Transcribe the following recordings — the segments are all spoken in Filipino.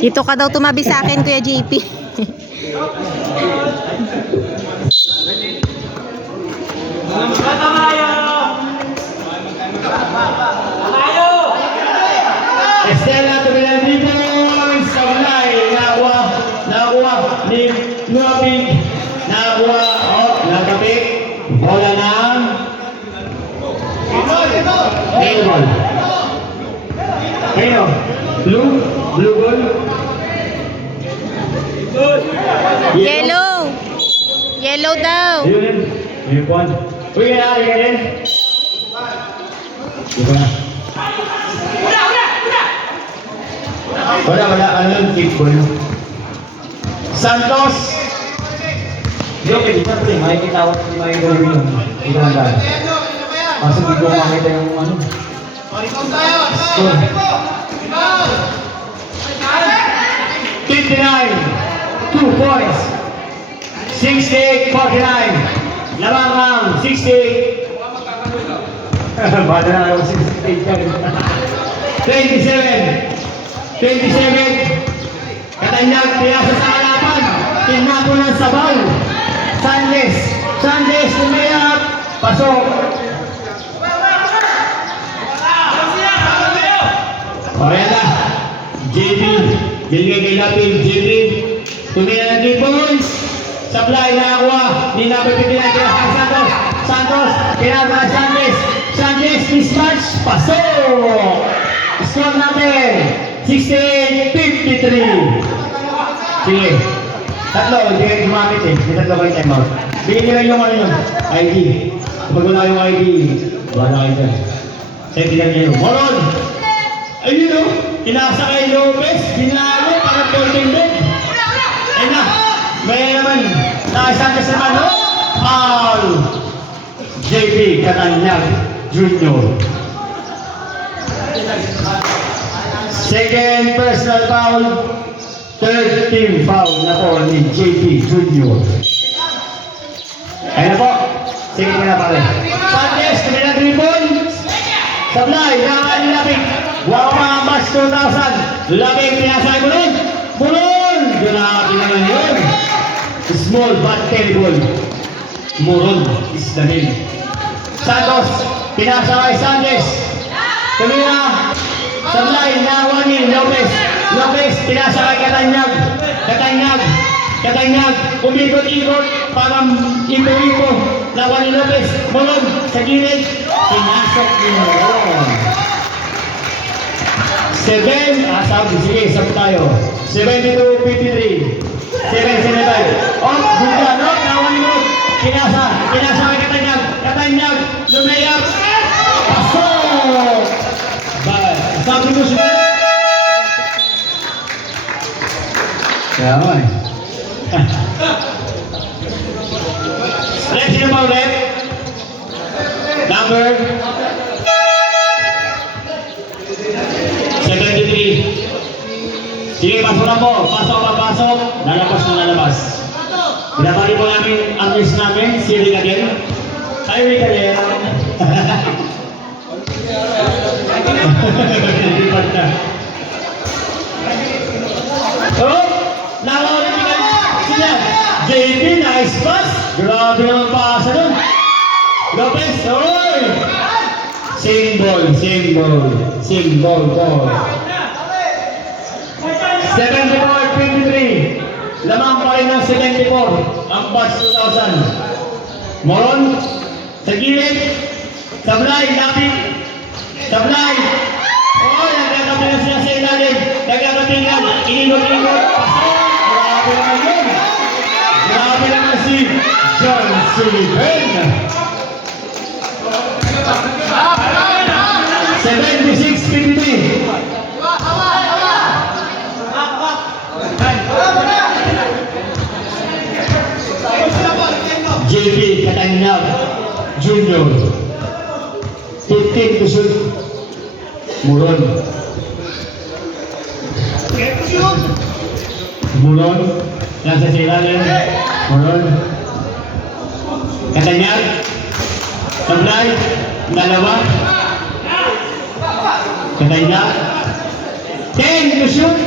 Dito ka daw tumabi sa akin, Kuya JP. Estela tumilang dito sa walay. Nakuha ni Luabig. Nakuha, Luabig. Bola ng Nailball. Kayo, blue ball. Yellow. Yellow daw. Yung one. Uy, kaya rin. Diba na? Wala. Ano yung tip ko yun? Santos! Hindi, okay. Di ba ito eh. Makikita ko may gawin yun. Ilandan. Kasi hindi ko makita yung ano. Score. 59. 2 points. 68-49. Lamang round. 68. Bada na ako 68 ka rin. 27. Katanyag, tiyasa sa halapan. Tinapo ng sabaw. Sandes, umiyak. Pasok. O, yan na. JB. Biligay kay Lapid. JB. Tumira ng 3 points. Supply na akuha. Hindi na pipitilan kaya kay Santos. Kinabra Sandes. Mismatch. Pasok. Score natin. 68-53. Sige. Tatlo, hindi kayo gumamit eh. May tatlo kayo time out. Bigyan nyo lang yung ano yun. ID. Kapag wala yung ID, wala kayo dyan. Send lang nyo. Moron! Ayun o. Kinasa kay Lopez. Ginalo para 14 bed. Ayun na. May naman. Nakasandas naman. Foul! JP Katanyag Jr. Second personal foul, third team foul na po ni JP Jr. Ayun na po. Sige mo na pare. Sandes, tumilang 3 points. Sablay, nakalilapit. Wow, mga match 2,000. Lapit, pinasay mo rin. Muron! Grabe naman yun. Small but terrible. Muron is the name. Santos, pinasa kay Sandes. Tumira. Sablay, nawanin, Lopez, pinasa kay Katanyag, umikot-ikot, parang ipo-ipo, nawanin Lopez, Molon, sa gilid, pinasok ni Molon. 7, sige, sabi tayo, 72-53, 7-75, buka, nawanin mo, pinasa kay Katanyag, lumayap, pasok! Sabi ko siya. Kaya mo eh. Let's see about that. Number 73. Sige, pasok na po. Pasok. Lalabas. Pinapali po namin ang list namin. Si Ricaden. Hi, Ricaden. Nakaulit sila. JP, nice pass. Grabe naman pasa nun. Lopez, oy! Same ball. 74-23. Lamang pa rin ng 74. Ang batch 2,000. Moron, sa gilid. Sablay, lapit. Sablay! Nagkakapi na sila sa ilalim. Nagkakatingan. Ingot. Pasok! Grabe naman yun. Grabe naman si John Sullivan. 76-53. JP Katanyag Jr. 15 to shoot. Muron, nasa silalim. Muron. Katanyag. 10 to shoot.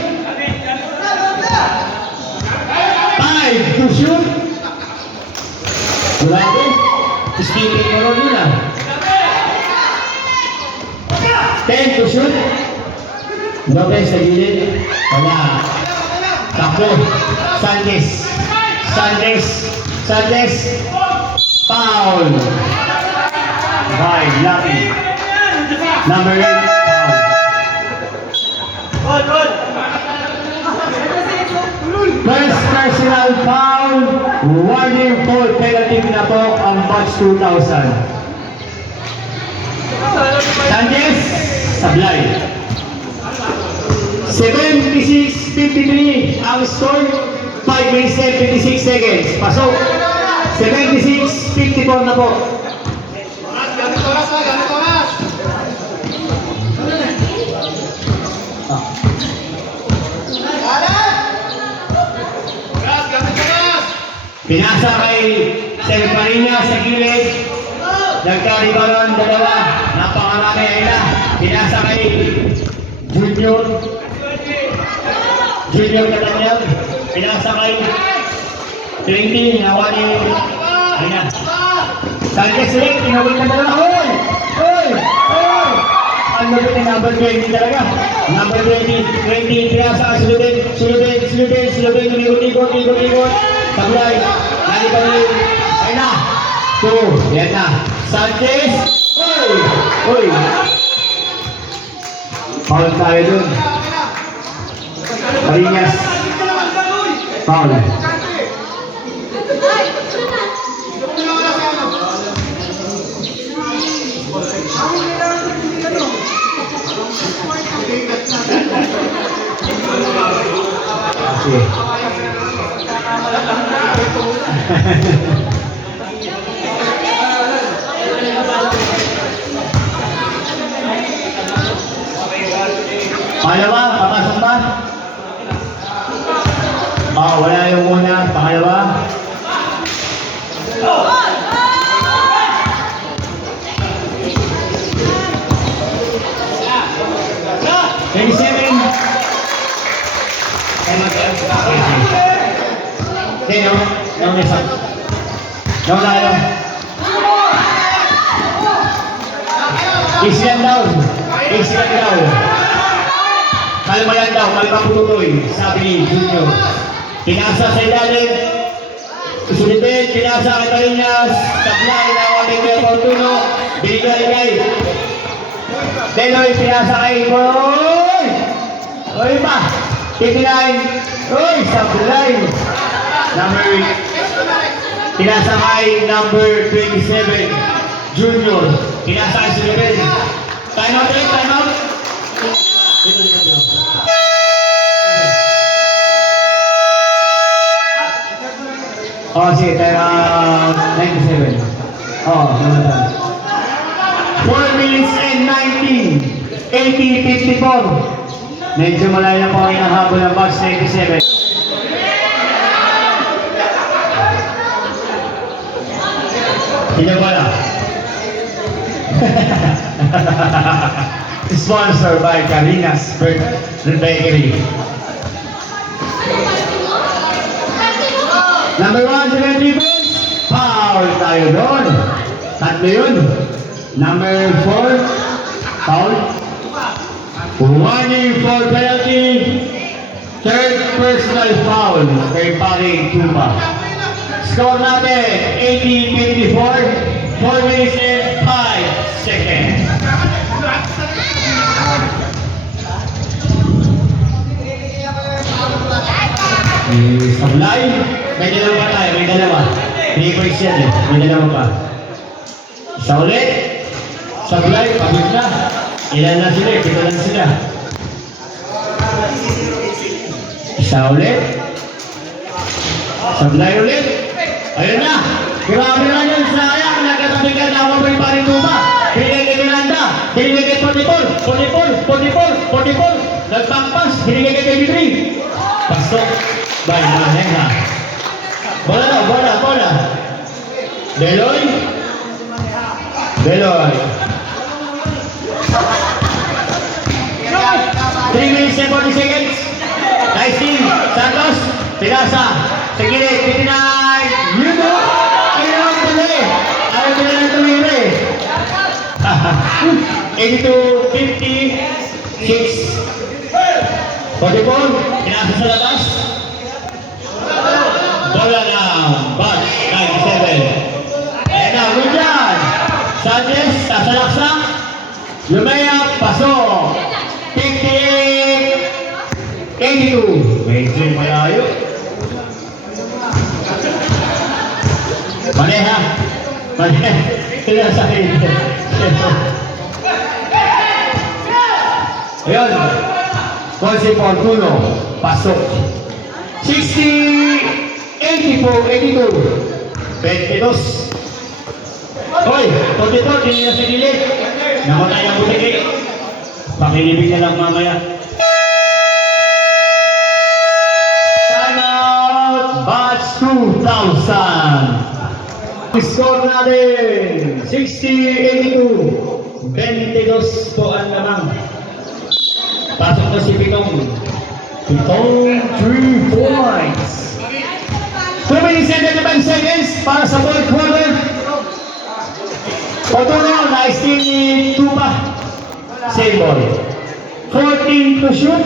5 to shoot. Grabe. Skipping mo rin yun ah. 10 to shoot. Lopez sa gilid. Wala. Takbo. Sandes. Sandes. Sandes. Foul. By Lucky. Number 8. Foul. First personal foul. Warning for penalty na po ang batch 2000. Sanchez. Sablay. 76-53 ang score. 5 minutes and 56 seconds. Pasok. 76-54 na po. Pinasa kay Sel Marina sa gilid. Nagkaribaran dalawa. Napakarami ayla. Pinasa kay Junior. Junior Catanyag. Pinasa kay 20. Nawa ni Ayna. Sanchez ulit. Tinawid na dalawa. Hoy! Hoy! Hoy! Ang lupit ng number 20 talaga. Number 20. Pinasa. Sulubin. Ikot. Sablay. Nalipang yun. Ayna. 2. Yan na. Sanchez. Hoy! Hoy! Foul tayo dun. Marinas. Foul. Okay. Pangalawa, papasok ba? Wala yung una. Pangalawa. Sino? Yung isa. Down tayo. Isilan daw. Kalma yan daw, kalma putuloy. Sabi ni Junior. Pinasa sa ilalim. Sulitin, pinasa kay Marinas. Sablay na wali kay Fortuno. Binigay. Deloy, pinasa kay Boy. Oy pa. 59. Oy, Sablay. Number 8. Pinasa kay number 27. Junior. Pinasa kay Sulitin. Time out. Dito. Sige, tayo 97. Naman. 4 minutes and 19. 80-54. Medyo malayo po ang habol ng box 97. Hindi wala. Sponsored by Karina's Bakery. Number 1, 73 points. Foul tayo doon. Tatlo yun. Number 4, foul. 1 for penalty. Third personal foul kay Paring Tuba. Score natin 80-54. 4 minutes and 5 seconds. Sablay. May dalawa pa tayo, may dalawa. 3 points yan eh, may dalawa pa. Isa ulit. Sablay, pagod na. Ilan na sila, 7 lang sila. Isa ulit. Sablay ulit. Ayun na. Grabe na yun, sayang. Nagkatabi ka na ako may Paring Tuba. Binigay kay Miranda. Binigay kay Potipol. Nagpangpas. Binigay kay Baby Tree. Pasok. By Mahenga. Bola. Deloy. 3 minutes and 40 seconds. Nice team. Santos, Pinasa, sa gilid, 59. Yun o! Ayaw ang tuloy. Ayaw nila ng tumira eh. 82, 56. 44, Pinasa sa labas. Bola ng Batch, 97. Ayan na, good yan. Sanchez, sasalaksa. Lumaya, pasok. 58, 82. Medyo malayo. Maneha. Maneha. Sila sa akin. Ayun. Ponce Fortuno, pasok. 60, 84, 82. 22. Hoy, 44, hindi na sa gilid. Namatay ang butiki. Pakilibig na lang mamaya. Time out, Batch 2000. Score natin, 60-82. 22 po ang lamang. Pasok na si Pitong. Pitong 3 points. 2 minutes and 25 seconds para sa fourth quarter. Fortuno, nice team ni Tupa. Same ball. 14 to shoot.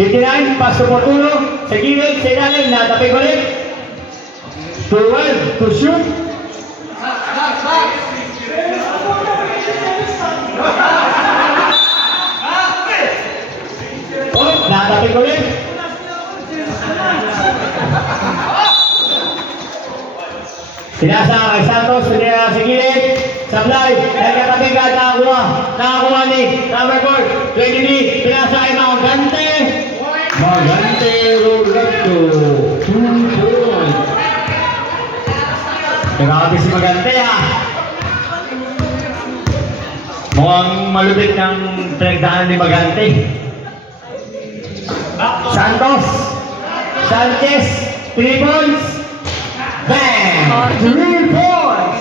59, pass to Fortuno. Sa gilid, sa ilalim, natapig ulit. 12 to shoot. Oh, natapig ulit. Pinasa kay Santos, pinira sa gilid, sablay, nagkatabi ka, nakakuha ni number 4, 20B, pinasa kay Magante, Rolando, 2 points. Nagkakabi si Magante ha. Mukhang malupit ng pinagdaan ni Magante. Santos, Sanchez, 3 points. Bang! 3 points!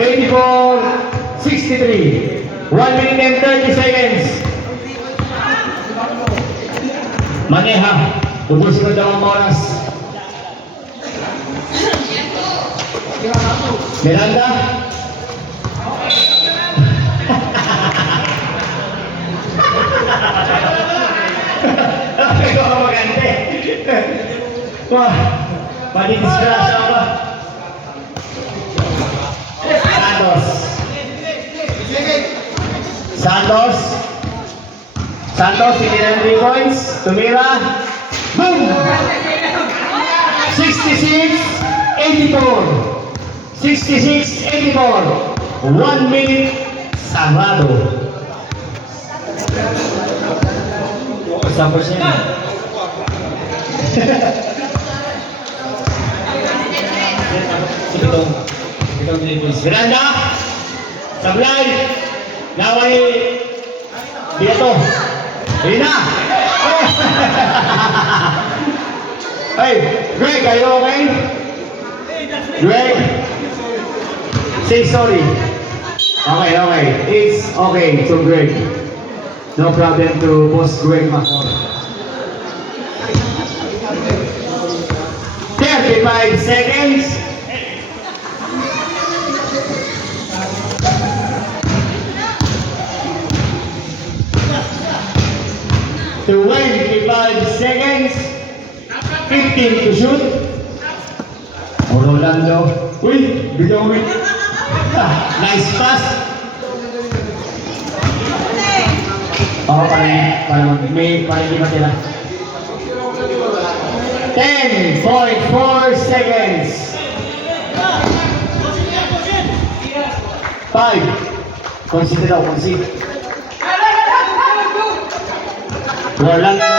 84, 63. 1 minute and 30 seconds. Maneha. Ubus ko daw ang oras. Miranda. Ikaw ang magante. Wah. Madidisgrasya ka. Santos, hindi na 3 points. Tumira. Boom! 66, 84. 66, 84. 1 minute. Sarado. Sampos niya. Miranda, sablay, naway, dito, Rina. Hey, Greg, are you okay? Greg, say sorry. Okay, it's okay to Greg. No problem to boss Greg Macor. 35 seconds. To 25 seconds. 15 to shoot. Rolando. Uy, bigyan uwi. Nice pass. Parang hindi matira. 10.4 seconds. 5. Concede daw, concede. Rolando.